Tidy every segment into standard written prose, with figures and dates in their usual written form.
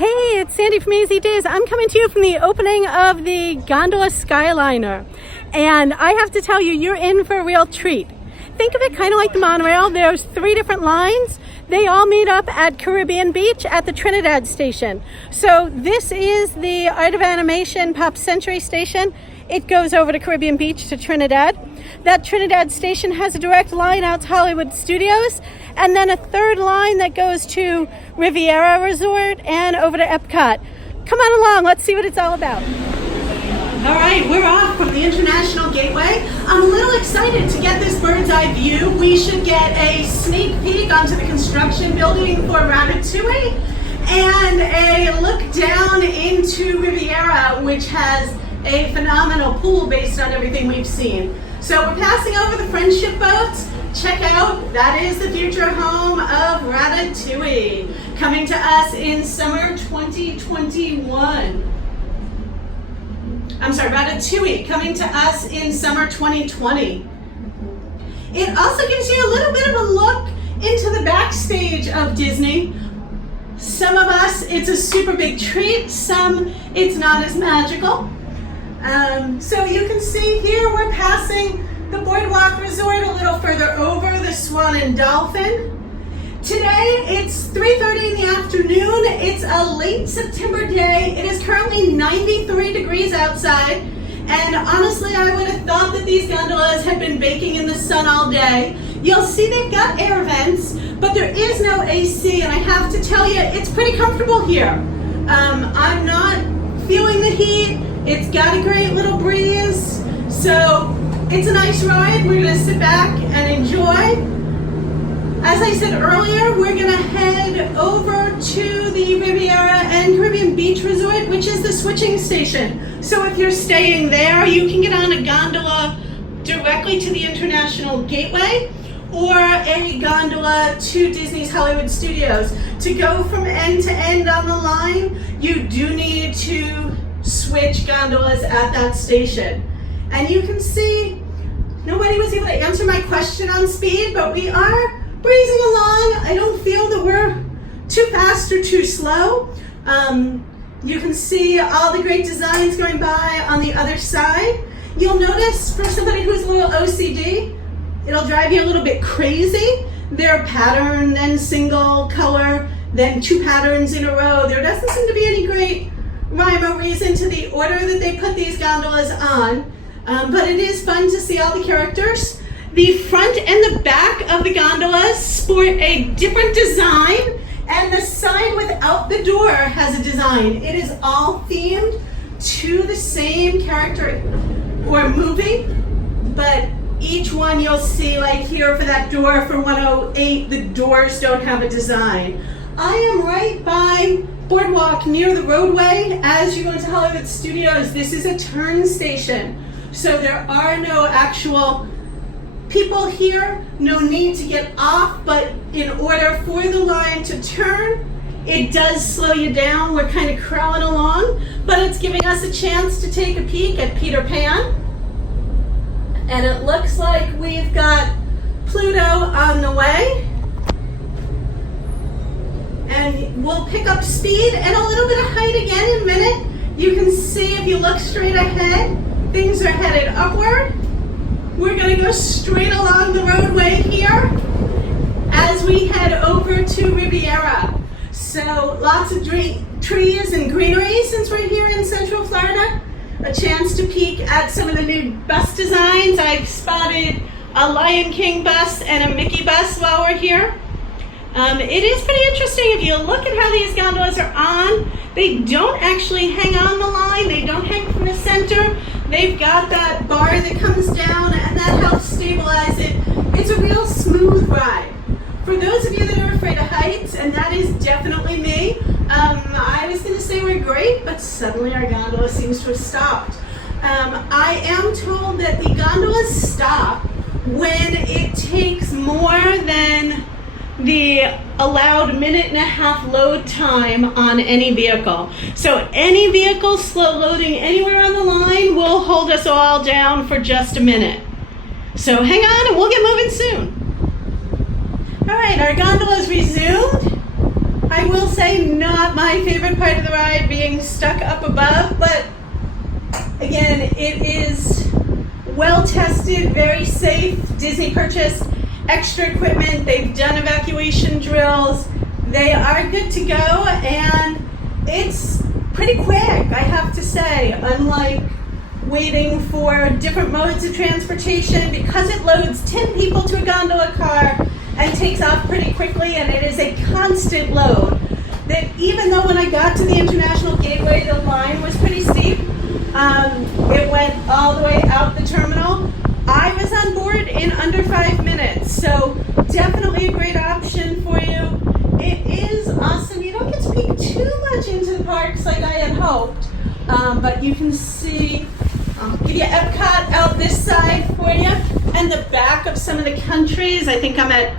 Hey, it's Sandy from AZ Days. I'm coming to you from the opening of the gondola Skyliner. And I have to tell you, you're in for a real treat. Think of it kind of like the monorail. There's 3 different lines. They all meet up at Caribbean Beach at the Trinidad station. So this is the Art of Animation Pop Century station. It goes over to Caribbean Beach to Trinidad. That Trinidad station has a direct line out to Hollywood Studios, and then a 3rd line that goes to Riviera Resort and over to Epcot. Come on along, let's see what it's all about. All right, we're off from the International Gateway. I'm a little excited to get this bird's eye view. We should get a sneak peek onto the construction building for Ratatouille and a look down into Riviera, which has a phenomenal pool based on everything we've seen. So we're passing over the friendship boats. Check out, that is the future home of Ratatouille, coming to us in summer 2021. I'm sorry, Ratatouille, coming to us in summer 2020. It also gives you a little bit of a look into the backstage of Disney. Some of us, it's a super big treat. Some, it's not as magical. So you can see here we're passing the Boardwalk Resort a little further over, the Swan and Dolphin. Today it's 3:30 in the afternoon. It's a late September day. It is currently 93 degrees outside. And honestly, I would have thought that these gondolas had been baking in the sun all day. You'll see they've got air vents, but there is no AC, and I have to tell you, it's pretty comfortable here. I'm not feeling the heat. It's got a great little breeze, so it's a nice ride. We're gonna sit back and enjoy. As I said earlier, we're gonna head over to the Riviera and Caribbean Beach Resort, which is the switching station. So if you're staying there, you can get on a gondola directly to the International Gateway or a gondola to Disney's Hollywood Studios. To go from end to end on the line, you do need to switch gondolas at that station. And you can see nobody was able to answer my question on speed, but we are breezing along. I don't feel that we're too fast or too slow. You can see all the great designs going by on the other side. You'll notice for somebody who's a little OCD, it'll drive you a little bit crazy. They're pattern, then single color, then 2 patterns in a row. There doesn't seem to be any great rhyme or reason to the order that they put these gondolas on, but it is fun to see all the characters. The front and the back of the gondolas sport a different design, and the sign without the door has a design. It is all themed to the same character or movie, but each one you'll see, like here for that door for 108, the doors don't have a design. I am right by Boardwalk near the roadway as you go into Hollywood Studios. This is a turn station, so there are no actual people here, no need to get off, but in order for the line to turn, it does slow you down. We're kind of crawling along, but it's giving us a chance to take a peek at Peter Pan. And it looks like we've got Pluto on the way. And we'll pick up speed and a little bit of height again in a minute. You can see if you look straight ahead, things are headed upward. We're going to go straight along the roadway here as we head over to Riviera. So lots of trees and greenery since we're here in Central Florida. A chance to peek at some of the new bus designs. I've spotted a Lion King bus and a Mickey bus while we're here. It is pretty interesting if you look at how these gondolas are on. They don't actually hang on the line. They don't hang from the center. They've got that bar that comes down and that helps stabilize it. It's a real smooth ride. For those of you that are afraid of heights, and that is definitely me, I was going to say we're great, but suddenly our gondola seems to have stopped. I am told that the gondolas stop when it takes more than the allowed 1.5-minute load time on any vehicle. So any vehicle slow loading anywhere on the line will hold us all down for just a minute. So hang on and we'll get moving soon. All right, our gondola's resumed. I will say not my favorite part of the ride being stuck up above, but again, it is well tested, very safe. Disney purchased extra equipment. They've done evacuation drills. They are good to go, and it's pretty quick, I have to say, unlike waiting for different modes of transportation, because it loads 10 people to a gondola car and takes off pretty quickly, and it is a constant load. That even though when I got to the International Gateway, the line was pretty steep, it went all the way out the terminal. I was on board in under 5 minutes, so definitely a great option for you. It is awesome. You don't get to peek too much into the parks like I had hoped, but you can see, I'll give you Epcot out this side for you, and the back of some of the countries. I think I'm at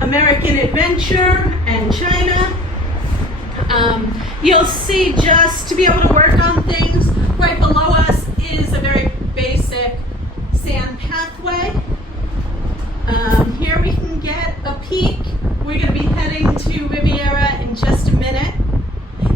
American Adventure and China. You'll see, just to be able to work on things, right below us is a very basic sand pathway. Here we can get a peek. We're going to be heading to Riviera in just a minute.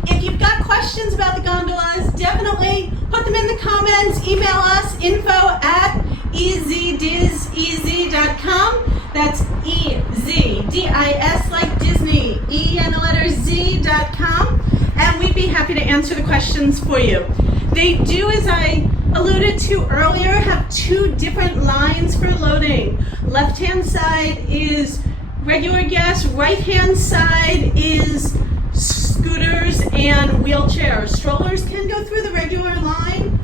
If you've got questions about the gondolas, definitely put them in the comments. Email us, info@ezdiz.com. That's EZDIS like Disney, E and the letter Z.com. And we'd be happy to answer the questions for you. They do, as I alluded to earlier, have 2 different lines for loading. Left-hand side is regular guests, right-hand side is scooters and wheelchairs. Strollers can go through the regular line,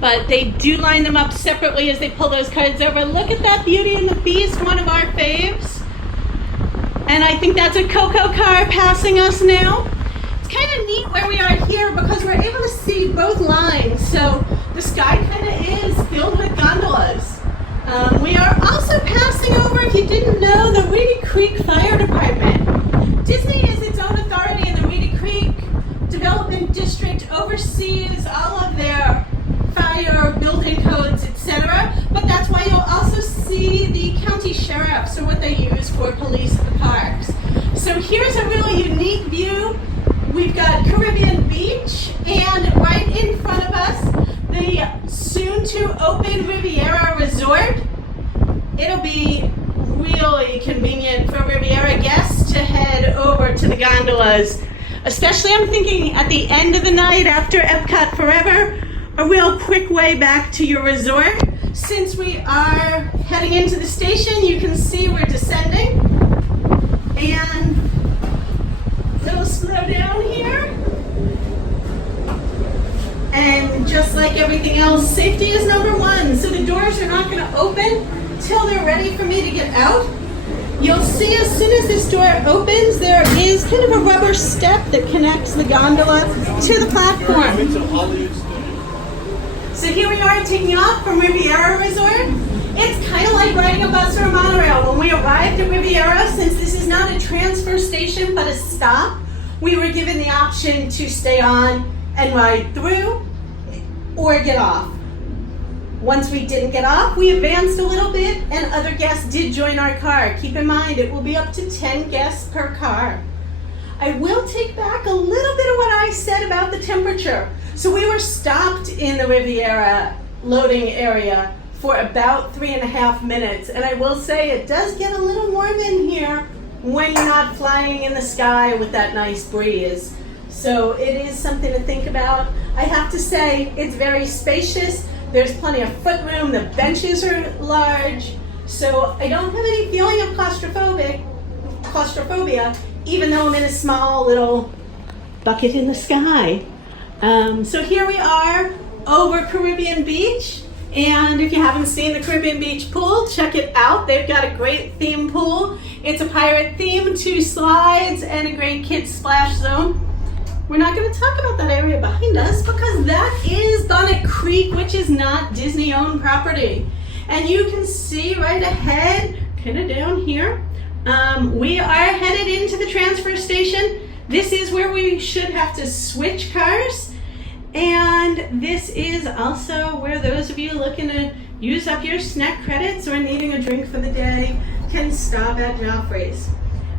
but they do line them up separately as they pull those cards over. Look at that Beauty and the Beast, one of our faves. And I think that's a Coco car passing us now. It's kind of neat where we are here because we're able to see both lines. So the sky kind of is filled with gondolas. We are also passing over, if you didn't know, the Reedy Creek Fire Department. Disney is its own authority in the Reedy Creek Development District, oversees all of their fire, building codes, etc. But that's why you'll also see the county sheriffs, or what they use for police at the parks. So here's a really unique view. We've got Caribbean Beach, and right in front of us, the soon-to-open Riviera Resort. It'll be really convenient for Riviera guests to head over to the gondolas. Especially, I'm thinking, at the end of the night after Epcot Forever, a real quick way back to your resort. Since we are heading into the station, you can see we're descending. And it'll slow down here. And just like everything else, safety is number one. So the doors are not going to open till they're ready for me to get out. You'll see as soon as this door opens, there is kind of a rubber step that connects the gondola to the platform. So here we are taking off from Riviera Resort. It's kind of like riding a bus or a monorail. When we arrived at Riviera, since this is not a transfer station but a stop, we were given the option to stay on and ride through or get off. Once we didn't get off, we advanced a little bit and other guests did join our car. Keep in mind, it will be up to 10 guests per car. I will take back a little bit of what I said about the temperature. So we were stopped in the Riviera loading area for about 3.5 minutes. And I will say it does get a little warm in here when you're not flying in the sky with that nice breeze. So it is something to think about. I have to say, it's very spacious. There's plenty of foot room. The benches are large. So I don't have any feeling of claustrophobia, even though I'm in a small little bucket in the sky. So here we are over Caribbean Beach. And if you haven't seen the Caribbean Beach pool, check it out. They've got a great theme pool. It's a pirate theme, 2 slides, and a great kids splash zone. We're not going to talk about that area behind us because that is Bonnet Creek, which is not Disney-owned property. And you can see right ahead, kind of down here, we are headed into the transfer station. This is where we should have to switch cars. And this is also where those of you looking to use up your snack credits or needing a drink for the day can stop at Joffrey's.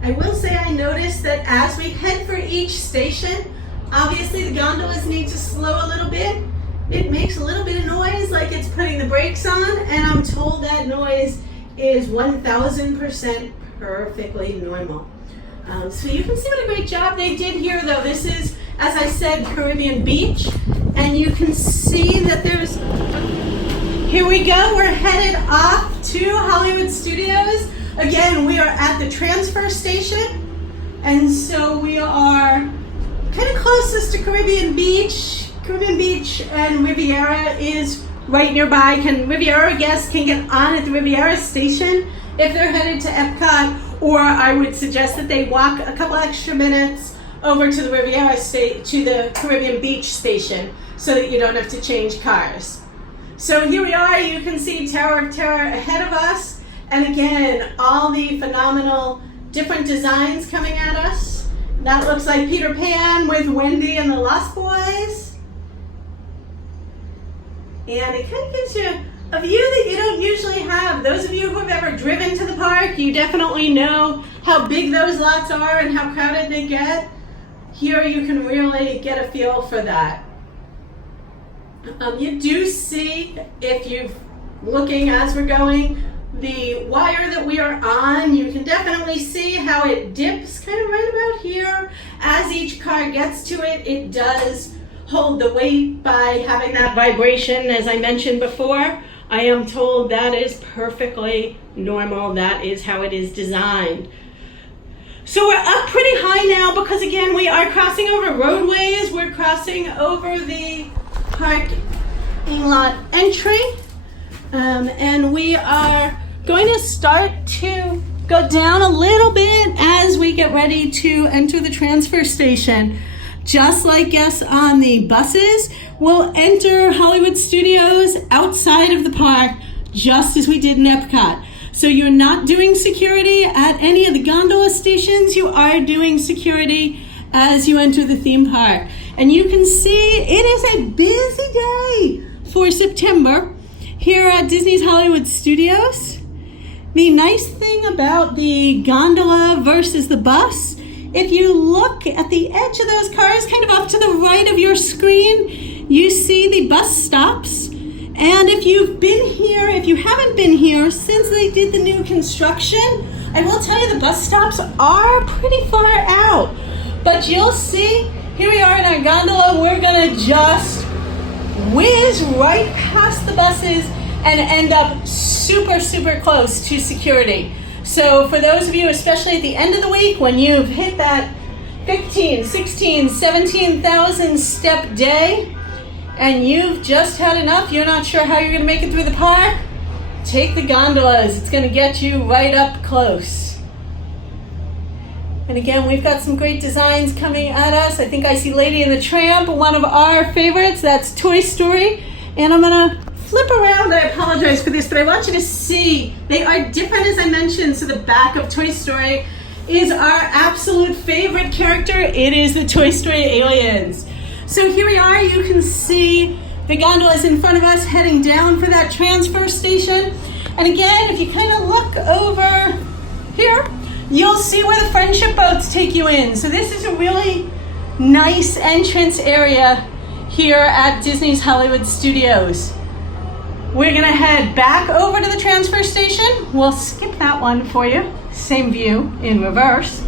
I will say I noticed that as we head for each station, obviously the gondolas need to slow a little bit. It makes a little bit of noise like it's putting the brakes on, and I'm told that noise is 1000% perfectly normal. So you can see what a great job they did here though. This is, as I said, Caribbean Beach, and you can see that there's, here we go, we're headed off to Hollywood Studios. Again, we are at the transfer station, and so we are kind of closest to Caribbean Beach. Caribbean Beach and Riviera is right nearby. Riviera guests can get on at the Riviera station if they're headed to Epcot, or I would suggest that they walk a couple extra minutes over to the Riviera to the Caribbean Beach station so that you don't have to change cars. So here we are, you can see Tower of Terror ahead of us. And again, all the phenomenal different designs coming at us. That looks like Peter Pan with Wendy and the Lost Boys. And it kind of gives you a view that you don't usually have. Those of you who have ever driven to the park, you definitely know how big those lots are and how crowded they get. Here you can really get a feel for that. You do see, if you're looking as we're going, the wire that we are on, you can definitely see how it dips kind of right about here. As each car gets to it, it does hold the weight by having that vibration, as I mentioned before. I am told that is perfectly normal. That is how it is designed. So we're up pretty high now because, again, we are crossing over roadways. We're crossing over the parking lot entry. And we are going to start to go down a little bit as we get ready to enter the transfer station. Just like guests on the buses, we'll enter Hollywood Studios outside of the park, just as we did in Epcot. So you're not doing security at any of the gondola stations. You are doing security as you enter the theme park. And you can see it is a busy day for September here at Disney's Hollywood Studios. The nice thing about the gondola versus the bus, if you look at the edge of those cars, kind of off to the right of your screen, you see the bus stops. And if you've been here, if you haven't been here since they did the new construction, I will tell you the bus stops are pretty far out. But you'll see, here we are in our gondola, we're gonna just whiz right past the buses and end up super, super close to security. So for those of you, especially at the end of the week, when you've hit that 15, 16, 17,000 step day, and you've just had enough, you're not sure how you're gonna make it through the park, take the gondolas. It's gonna get you right up close. And again, we've got some great designs coming at us. I think I see Lady and the Tramp, one of our favorites. That's Toy Story. And I'm gonna flip around. I apologize for this, but I want you to see they are different, as I mentioned. So the back of Toy Story is our absolute favorite character. It is the Toy Story aliens. So here we are. You can see the gondolas in front of us heading down for that transfer station. And again, if you kind of look over here, you'll see where the friendship boats take you in. So this is a really nice entrance area here at Disney's Hollywood Studios. We're gonna head back over to the transfer station. We'll skip that one for you. Same view in reverse.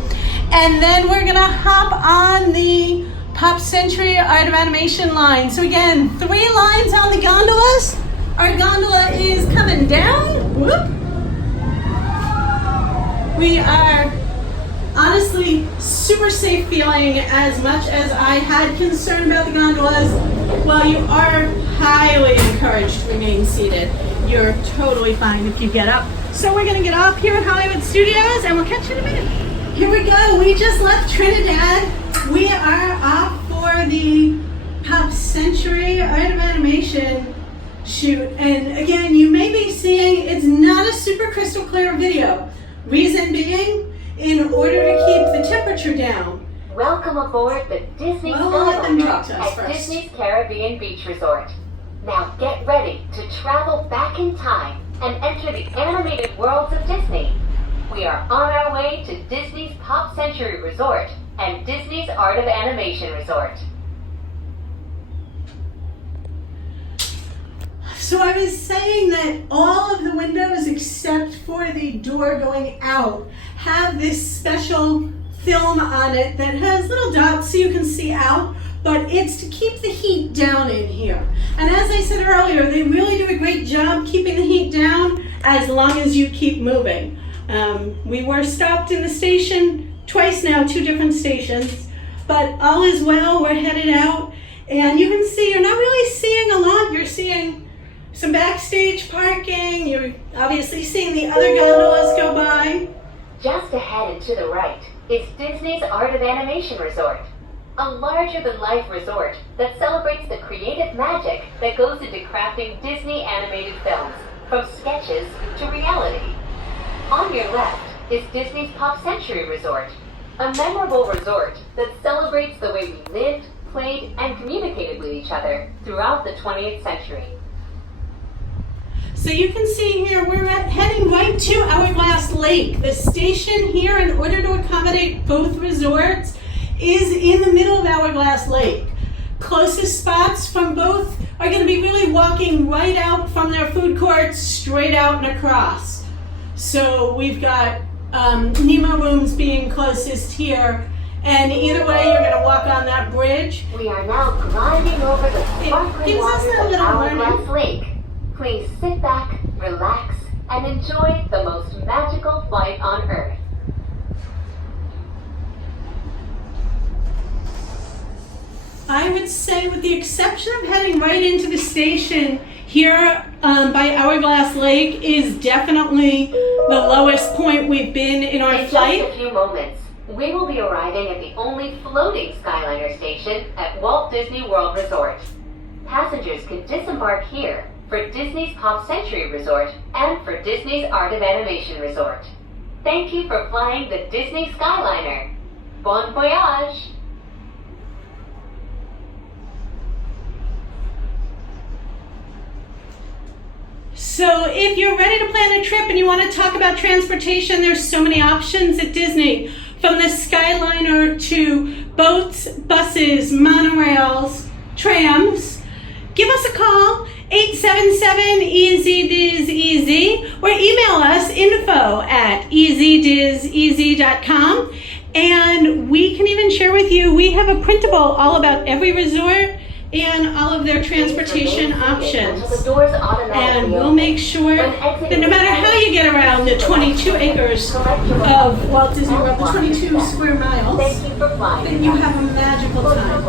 And then we're gonna hop on the Pop Century Art of Animation line. So again, 3 lines on the gondolas. Our gondola is coming down. Whoop. We are honestly super safe feeling, as much as I had concern about the gondolas. While you are highly encouraged to remain seated, you're totally fine if you get up. So we're gonna get off here at Hollywood Studios and we'll catch you in a minute. Here we go, we just left Trinidad. We are off for the Pop Century Art of Animation shoot. And again, you may be seeing it's not a super crystal clear video. Reason being, in order to keep the temperature down. Welcome aboard the Disney Skyliner at Disney's Caribbean Beach Resort. Now get ready to travel back in time and enter the animated worlds of Disney. We are on our way to Disney's Pop Century Resort and Disney's Art of Animation Resort. So I was saying that all of the windows except for the door going out have this special film on it that has little dots so you can see out, but it's to keep the heat down in here. And as I said earlier, they really do a great job keeping the heat down as long as you keep moving. We were stopped in the station twice now, 2 different stations, but all is well. We're headed out, and you can see you're not really seeing a lot. You're seeing some backstage parking. You're obviously seeing the other gondolas go by. Just ahead and to the right is Disney's Art of Animation Resort, a larger-than-life resort that celebrates the creative magic that goes into crafting Disney animated films, from sketches to reality. On your left is Disney's Pop Century Resort, a memorable resort that celebrates the way we lived, played, and communicated with each other throughout the 20th century. So you can see here, we're heading right to Hourglass Lake. The station here, in order to accommodate both resorts, is in the middle of Hourglass Lake. Closest spots from both are going to be really walking right out from their food courts, straight out and across. So we've got Nemo rooms being closest here, and either way you're going to walk on that bridge. We are now gliding over the sparkling waters of Hourglass Lake. Please sit back, relax, and enjoy the most magical flight on Earth. I would say, with the exception of heading right into the station, here by Hourglass Lake is definitely the lowest point we've been in our flight. In just a few moments, we will be arriving at the only floating Skyliner station at Walt Disney World Resort. Passengers can disembark here for Disney's Pop Century Resort and for Disney's Art of Animation Resort. Thank you for flying the Disney Skyliner. Bon voyage! So if you're ready to plan a trip and you want to talk about transportation, there's so many options at Disney. From the Skyliner to boats, buses, monorails, trams. Give us a call, 877-EASY-DIZ-EASY, or email us info@easydizeasy.com, and we can even share with you, we have a printable all about every resort and all of their transportation options. And we'll make sure that no matter how you get around the 22 acres of Walt Disney World, the 22 square miles, that you have a magical time.